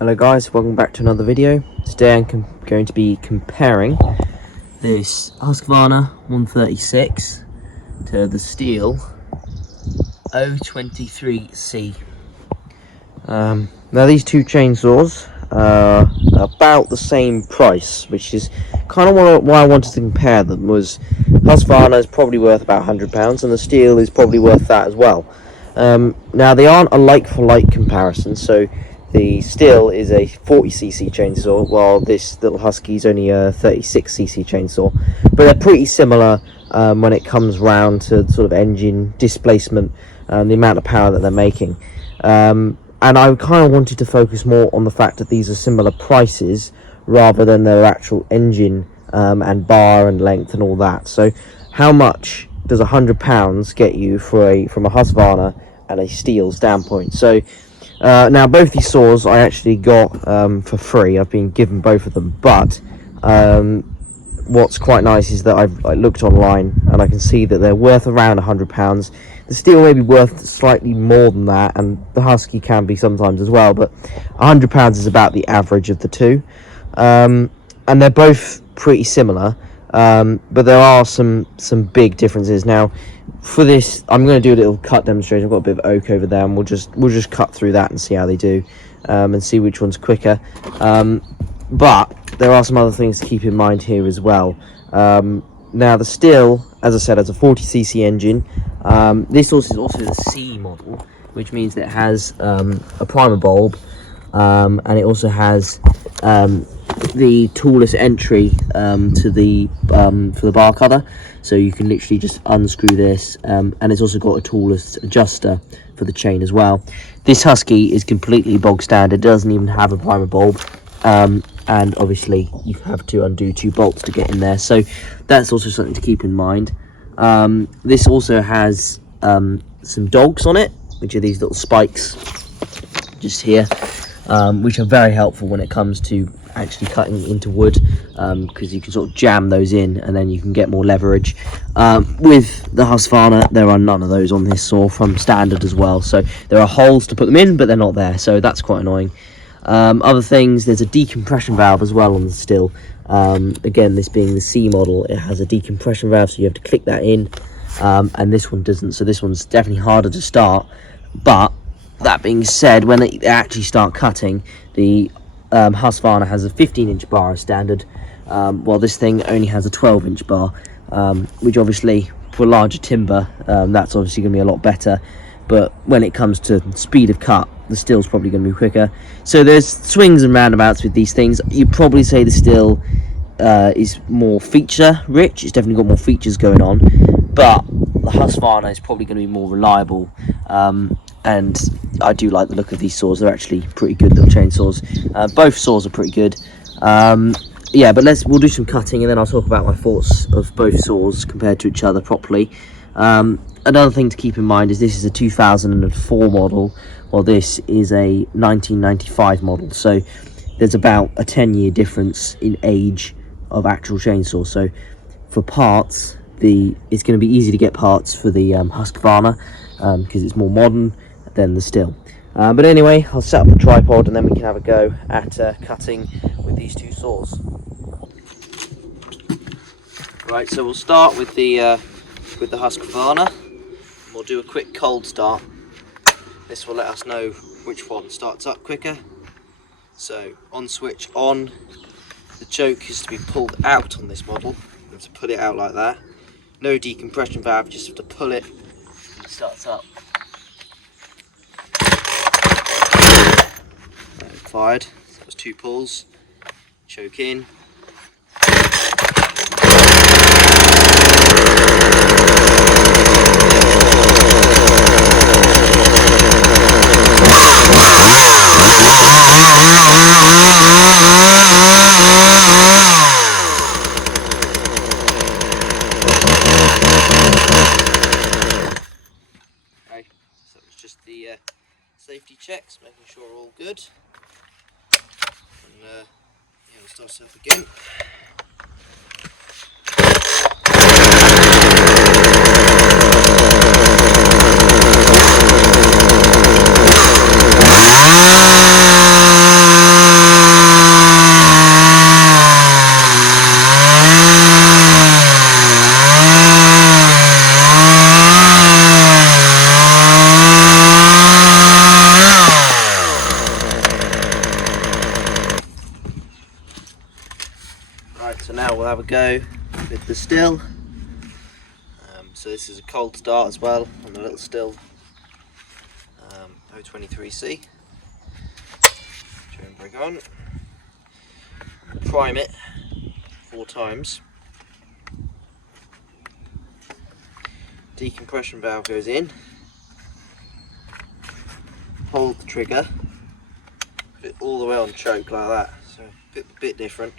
Hello guys, welcome back to another video. Today I'm going to be comparing this Husqvarna 136 to the Stihl 023C. Now these two chainsaws are about the same price, which is kind of why I wanted to compare them. Was Husqvarna is probably worth about £100 and the Stihl is probably worth that as well. Now they aren't a like-for-like comparison, so the Stihl is a 40cc chainsaw, while this little Husky is only a 36cc chainsaw. But they're pretty similar when it comes round to sort of engine displacement and the amount of power that they're making. And I kind of wanted to focus more on the fact that these are similar prices rather than their actual engine and bar and length and all that. So how much does £100 get you from a Husqvarna and a Stihl standpoint? So now both these saws I actually got for free. I've been given both of them, but what's quite nice is that I looked online and I can see that they're worth around £100. The Stihl may be worth slightly more than that, and the Husky can be sometimes as well, but £100 is about the average of the two. And they're both pretty similar, but there are some big differences. Now for this I'm going to do a little cut demonstration. I've got a bit of oak over there and we'll just cut through that and see how they do, and see which one's quicker. But there are some other things to keep in mind here as well. Now the Stihl, as I said, has a 40cc engine. This is also the C model, which means that it has a primer bulb, and it also has the toolless entry to the for the bar cutter, so you can literally just unscrew this, and it's also got a toolless adjuster for the chain as well. This Husky is completely bog standard, doesn't even have a primer bulb, and obviously you have to undo 2 bolts to get in there, so that's also something to keep in mind. This also has some dogs on it, which are these little spikes just here, which are very helpful when it comes to actually cutting into wood, because you can sort of jam those in and then you can get more leverage. With the Husqvarna there are none of those on this saw from standard as well, so there are holes to put them in but they're not there, so that's quite annoying. Other things, there's a decompression valve as well on the Stihl. Again, this being the C model, it has a decompression valve, so you have to click that in, and this one doesn't, so this one's definitely harder to start. But that being said, when they actually start cutting, the Husqvarna has a 15-inch bar as standard, while this thing only has a 12-inch bar, which obviously for larger timber, that's obviously going to be a lot better. But when it comes to speed of cut, the Stihl's probably going to be quicker. So there's swings and roundabouts with these things. You'd probably say the Stihl is more feature rich. It's definitely got more features going on, but the Husqvarna is probably going to be more reliable. And I do like the look of these saws. They're actually pretty good little chainsaws. Both saws are pretty good. Yeah, but we'll do some cutting and then I'll talk about my thoughts of both saws compared to each other properly. Another thing to keep in mind is this is a 2004 model, while this is a 1995 model. So there's about a 10-year difference in age of actual chainsaw. So for parts, it's going to be easy to get parts for the Husqvarna, because it's more modern than the Stihl. But anyway, I'll set up the tripod and then we can have a go at cutting with these two saws. Right, so we'll start with the Husqvarna. We'll do a quick cold start. This will let us know which one starts up quicker. So on switch on, the choke is to be pulled out on this model. You have to pull it out like that. No decompression valve, just have to pull it and it starts up. Fired. So that was 2 pulls. Choke in. Okay, so it was just the safety checks, making sure we're all good. And yeah, we'll start us up again. So now we'll have a go with the Stihl. So this is a cold start as well on the little Stihl 023C. Turn brake on. Prime it 4 times. Decompression valve goes in. Hold the trigger. Put it all the way on choke like that. So a bit different.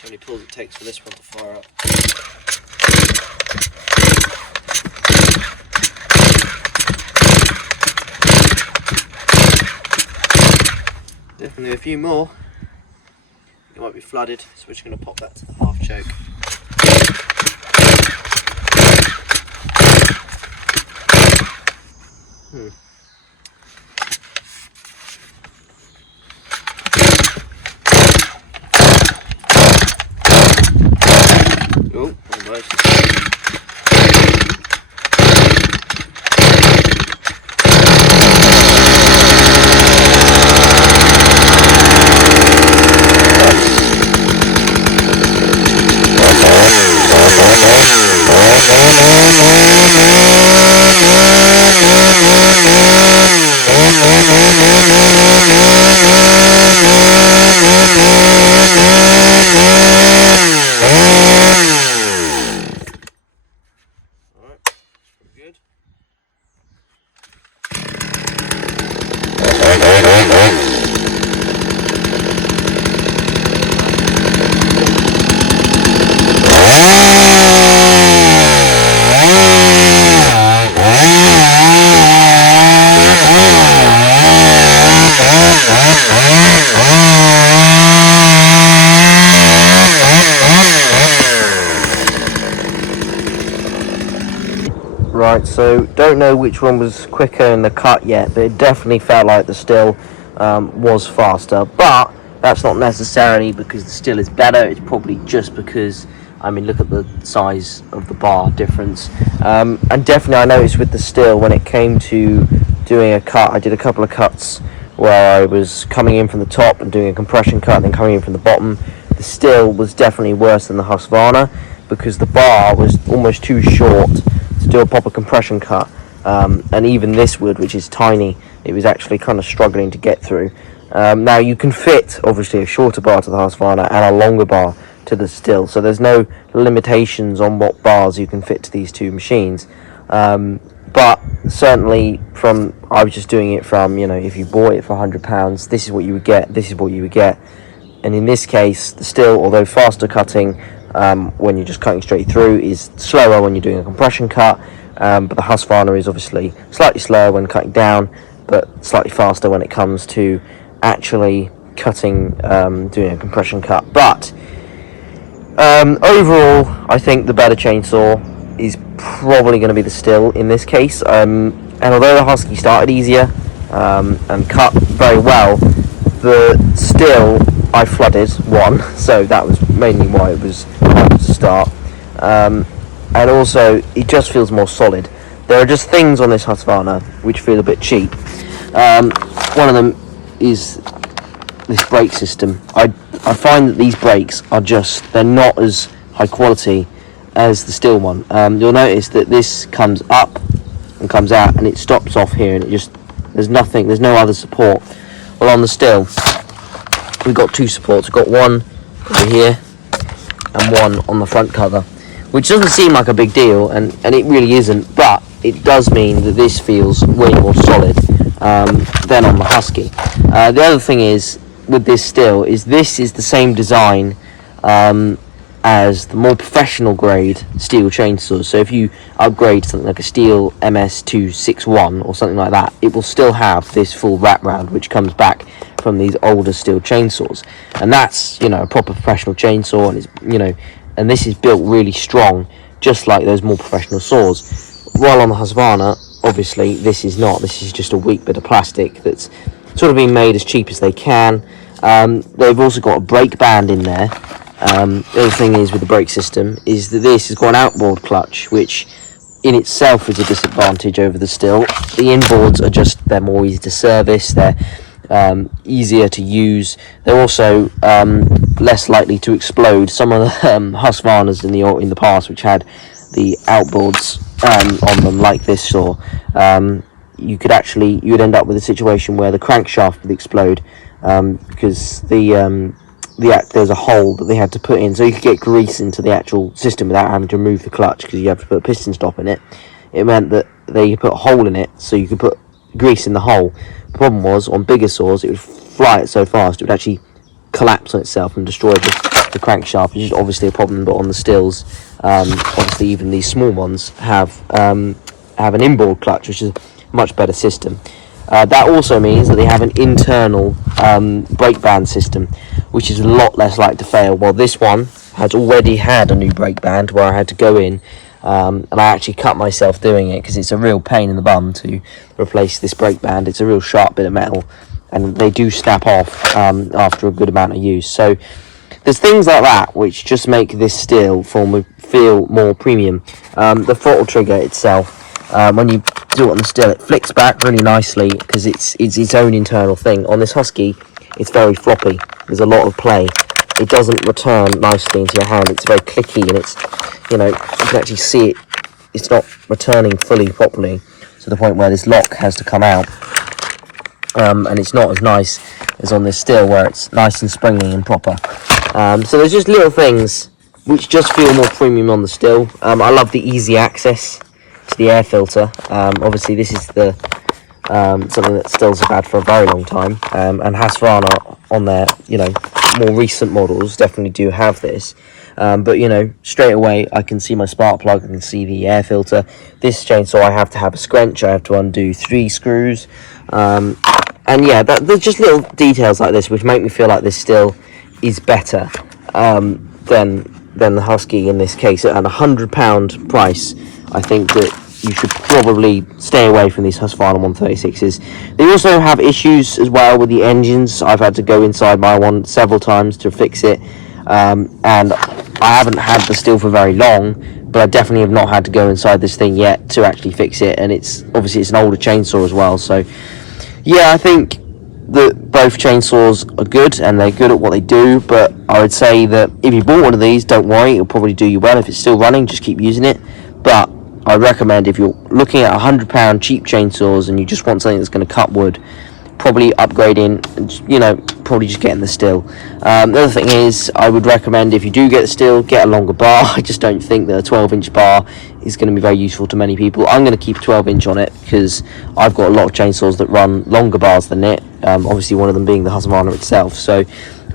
How many pulls it takes for this one to fire up. Definitely a few more. It might be flooded, so we're just going to pop that to the half choke. Oh, almost. Right, so don't know which one was quicker in the cut yet, but it definitely felt like the Stihl was faster. But that's not necessarily because the Stihl is better. It's probably just because, I mean, look at the size of the bar difference. And definitely I noticed with the Stihl when it came to doing a cut, I did a couple of cuts where I was coming in from the top and doing a compression cut and then coming in from the bottom. The Stihl was definitely worse than the Husqvarna because the bar was almost too short to do a proper compression cut, and even this wood, which is tiny, it was actually kind of struggling to get through. Now you can fit obviously a shorter bar to the Husqvarna and a longer bar to the Stihl, so there's no limitations on what bars you can fit to these two machines, but certainly from, I was just doing it from, you know, if you bought it for £100, this is what you would get, this is what you would get. And in this case the Stihl, although faster cutting when you're just cutting straight through, is slower when you're doing a compression cut, but the Husqvarna is obviously slightly slower when cutting down, but slightly faster when it comes to actually cutting, doing a compression cut. But overall, I think the better chainsaw is probably going to be the Stihl in this case, and although the Husky started easier and cut very well, the Stihl I flooded one, so that was mainly why it was hard to start, and also it just feels more solid. There are just things on this Husqvarna which feel a bit cheap. One of them is this brake system. I find that these brakes are just, they're not as high quality as the Stihl one. You'll notice that this comes up and comes out and it stops off here, and it just, there's no other support. Well, on the Stihl we've got two supports. We've got one over here and one on the front cover, which doesn't seem like a big deal, and it really isn't, but it does mean that this feels way more solid than on the Husky. The other thing is with this Stihl is this is the same design as the more professional grade Stihl chainsaws. So if you upgrade something like a Stihl MS261 or something like that, it will still have this full wrap round which comes back from these older Stihl chainsaws, and that's, you know, a proper professional chainsaw, and it's, you know, and this is built really strong, just like those more professional saws. While on the Husqvarna, obviously this is not. This is just a weak bit of plastic that's sort of been made as cheap as they can. They've also got a brake band in there. The other thing is with the brake system is that this has got an outboard clutch, which in itself is a disadvantage over the Stihl. The inboards are just, they're more easy to service, they're easier to use. They're also less likely to explode. Some of the Husqvarnas in the past, which had the outboards on them like this saw, you would end up with a situation where the crankshaft would explode, because there's a hole that they had to put in, so you could get grease into the actual system without having to remove the clutch, because you have to put a piston stop in it. It meant that they put a hole in it so you could put grease in the hole. The problem was, on bigger saws, it would fly it so fast it would actually collapse on itself and destroy the crankshaft, which is obviously a problem. But on the Stihls, obviously even these small ones have an inboard clutch, which is a much better system. That also means that they have an internal brake band system, which is a lot less likely to fail. Well, this one has already had a new brake band where I had to go in, and I actually cut myself doing it, because it's a real pain in the bum to replace this brake band. It's a real sharp bit of metal, and they do snap off after a good amount of use. So there's things like that which just make this Stihl feel more premium. The throttle trigger itself, when you do it on the Stihl, it flicks back really nicely because it's its own internal thing. On this Husky, it's very floppy. There's a lot of play. It doesn't return nicely into your hand. It's very clicky, and it's, you can actually see it. It's not returning fully properly, to the point where this lock has to come out, and it's not as nice as on this Stihl, where it's nice and springy and proper. So there's just little things which just feel more premium on the Stihl. I love the easy access to the air filter. Obviously this is the something that Stihls have had for a very long time, and Husqvarna on their more recent models definitely do have this. But straight away I can see my spark plug, I can see the air filter. This chainsaw, I have to have a scrunch, I have to undo 3 screws, and yeah, there's just little details like this which make me feel like this Stihl is better than the Husky in this case. At a £100 price, I think that you should probably stay away from these Husqvarna 136s. They also have issues as well with the engines. I've had to go inside my one several times to fix it, and I haven't had the Stihl for very long, but I definitely have not had to go inside this thing yet to actually fix it. And it's obviously it's an older chainsaw as well, so yeah, I think that both chainsaws are good and they're good at what they do. But I would say that if you bought one of these, don't worry, it'll probably do you well. If it's still running, just keep using it. But I recommend, if you're looking at £100 cheap chainsaws and you just want something that's going to cut wood, probably upgrading, probably just getting the Stihl. The other thing is, I would recommend, if you do get the Stihl, get a longer bar. I just don't think that a 12-inch bar is going to be very useful to many people. I'm going to keep a 12-inch on it because I've got a lot of chainsaws that run longer bars than it, obviously one of them being the Husqvarna itself, so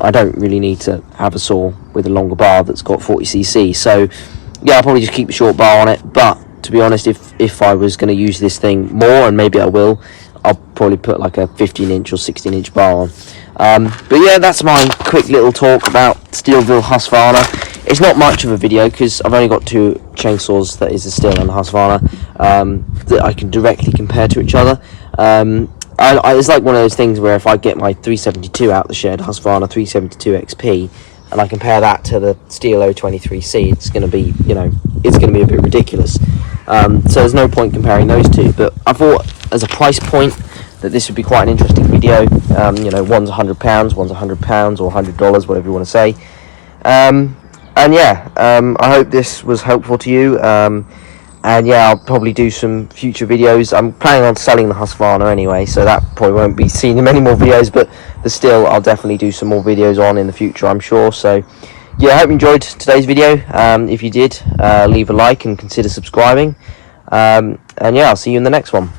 I don't really need to have a saw with a longer bar that's got 40cc. So yeah, I'll probably just keep a short bar on it. But to be honest, if I was going to use this thing more, and maybe I will, I'll probably put like a 15-inch or 16-inch bar on. But yeah, that's my quick little talk about Stihlville Husqvarna. It's not much of a video because I've only got 2 chainsaws, that is a Stihl and a Husqvarna, that I can directly compare to each other. It's like one of those things where if I get my 372 out the shed, Husqvarna 372 XP, and I compare that to the Stihl 023C, it's going to be, it's going to be a bit ridiculous. So there's no point comparing those two. But I thought, as a price point, that this would be quite an interesting video. One's £100, one's £100 or $100, whatever you want to say. And yeah, I hope this was helpful to you. And yeah, I'll probably do some future videos. I'm planning on selling the Husqvarna anyway, so that probably won't be seen in many more videos, but the Stihl I'll definitely do some more videos on in the future, I'm sure. So yeah, I hope you enjoyed today's video. If you did, leave a like and consider subscribing. And yeah, I'll see you in the next one.